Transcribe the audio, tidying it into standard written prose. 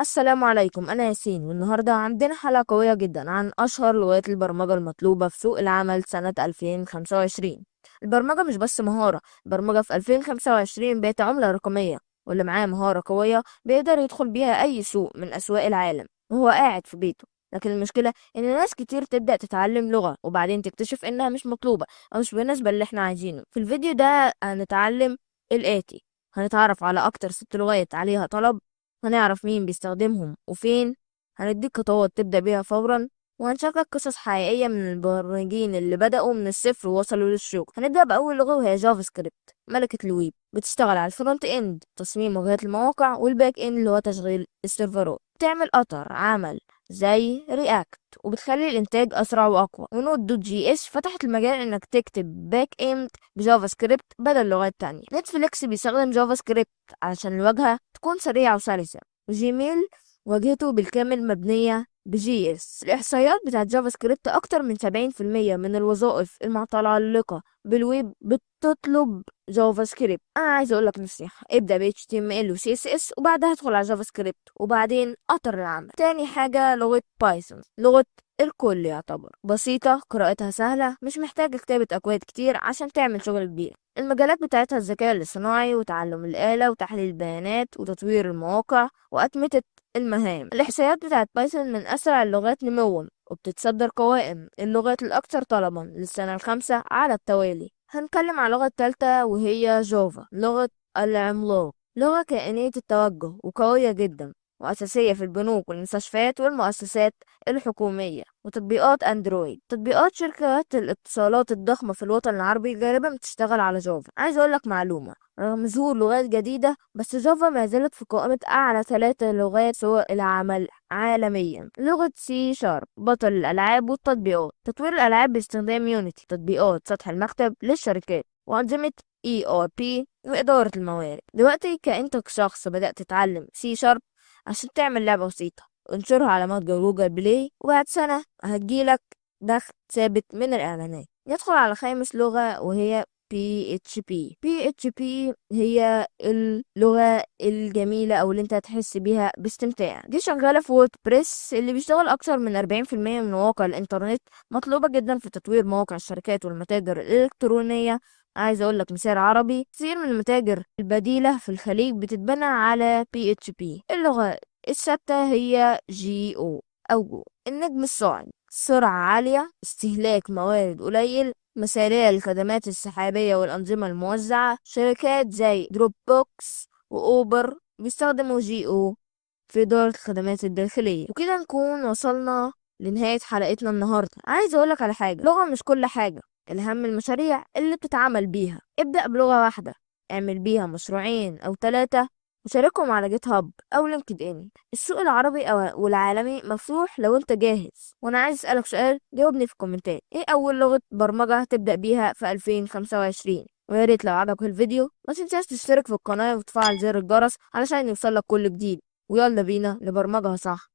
السلام عليكم، أنا ياسين والنهاردة عندنا حلقة قوية جدا عن أشهر لغات البرمجة المطلوبة في سوق العمل سنة 2025. البرمجة مش بس مهارة، البرمجة في 2025 بقت عملة رقمية، واللي معاه مهارة قوية بيقدر يدخل بيها أي سوق من أسواق العالم وهو قاعد في بيته. لكن المشكلة إن ناس كتير تبدأ تتعلم لغة وبعدين تكتشف إنها مش مطلوبة أو مش بالنسبة اللي إحنا عايزينه. في الفيديو ده هنتعلم الآتي: هنتعرف على أكتر 6 لغات عليها طلب، هنعرف مين بيستخدمهم وفين، هنديك خطوات تبدأ بيها فورا، وهنشاركك قصص حقيقية من المبرمجين اللي بدأوا من الصفر ووصلوا للشغل. هنبدأ بأول لغة وهي جافا سكريبت، ملكة الويب، بتشتغل على الفرونت اند تصميم واجهات المواقع، والباك اند اللي هو تشغيل السيرفرات. بتعمل أطر عمل زي رياكت وبتخلي الإنتاج أسرع وأقوى، ونود دوت جي اس فتحت المجال إنك تكتب باك اند بجافا سكريبت بدل لغات تانية. نتفليكس بيستخدم جافا سكريبت علشان الواجهة تكون سريعة وسلسة. جيميل واجهته بالكامل مبنية بجي اس. الإحصائيات بتاعت جافا سكريبت أكتر من 70% من الوظائف المتعلقة بالويب بتطلب جافا سكريبت. أنا عايزة أقولك نصيحة: ابدأ ب HTML و CSS وبعدها ادخل على جافا سكريبت وبعدين أطر العمل. تاني حاجة لغة بايثون، لغة الكل يعتبر بسيطة، قراءتها سهلة، مش محتاجة كتابة أكواد كتير عشان تعمل شغل كبير. المجالات بتاعتها الذكاء الاصطناعي وتعلم الآلة وتحليل البيانات وتطوير المواقع وأتمتة المهام. الإحصائيات بتاعت بايثون من أسرع اللغات نموا وبتتصدر قوائم اللغات الأكثر طلبا للسنة الخامسة على التوالي. هنتكلم عن اللغة الثالثة وهي جافا، لغة العملاق، لغة كائنية التوجه وقوية جدا وأساسية في البنوك والمستشفيات والمؤسسات الحكومية وتطبيقات أندرويد. تطبيقات شركات الاتصالات الضخمة في الوطن العربي غالبا بتشتغل على جافا. عايز أقولك معلومة: رغم ظهور لغات جديدة بس جافا ما زالت في قائمة أعلى 3 لغات سوق العمل عالميا. لغة سي شارب، بطل الألعاب والتطبيقات، تطوير الألعاب باستخدام يونيتي، تطبيقات سطح المكتب للشركات، وأنظمة ERP وإدارة الموارد. دلوقتي كأنت شخص بدأت تتعلم سي شارب عشان تعمل لعبة بسيطة، انشرها على متجر جوجل بلاي وبعد سنة هتجيلك دخل ثابت من الإعلانات. ندخل على خامس لغة وهي PHP. PHP هي اللغة الجميلة أو اللي انت هتحس بيها باستمتاع. دي شغالة في ووردبريس اللي بيشتغل أكتر من 40% من مواقع الإنترنت، مطلوبة جدا في تطوير مواقع الشركات والمتاجر الإلكترونية. عايز أقول لك مثال عربي: كثير من المتاجر البديلة في الخليج بتتبنى على PHP. اللغة الستة هي GO أو جو، النجم الصاعد، سرعة عالية، استهلاك موارد قليل، مثالية للخدمات السحابية والأنظمة الموزعة. شركات زي دروب بوكس وأوبر بيستخدموا GO في إدارة الخدمات الداخلية. وكده نكون وصلنا لنهاية حلقتنا النهاردة. عايز أقولك على حاجة: لغة مش كل حاجة، الأهم المشاريع اللي بتتعمل بيها. ابدأ بلغة واحدة، اعمل بيها مشروعين أو 3 وشاركهم على جيت هاب أو لينكد إن. السوق العربي أو والعالمي مفتوح لو أنت جاهز. وأنا عايز أسألك سؤال، جاوبني في الكومنتات: إيه أول لغة برمجة هتبدأ بيها في 2025؟ ويا ريت لو عجبك الفيديو ما تنساش تشترك في القناة وتفعل زر الجرس علشان يوصلك كل جديد. ويلا بينا لبرمجة صح.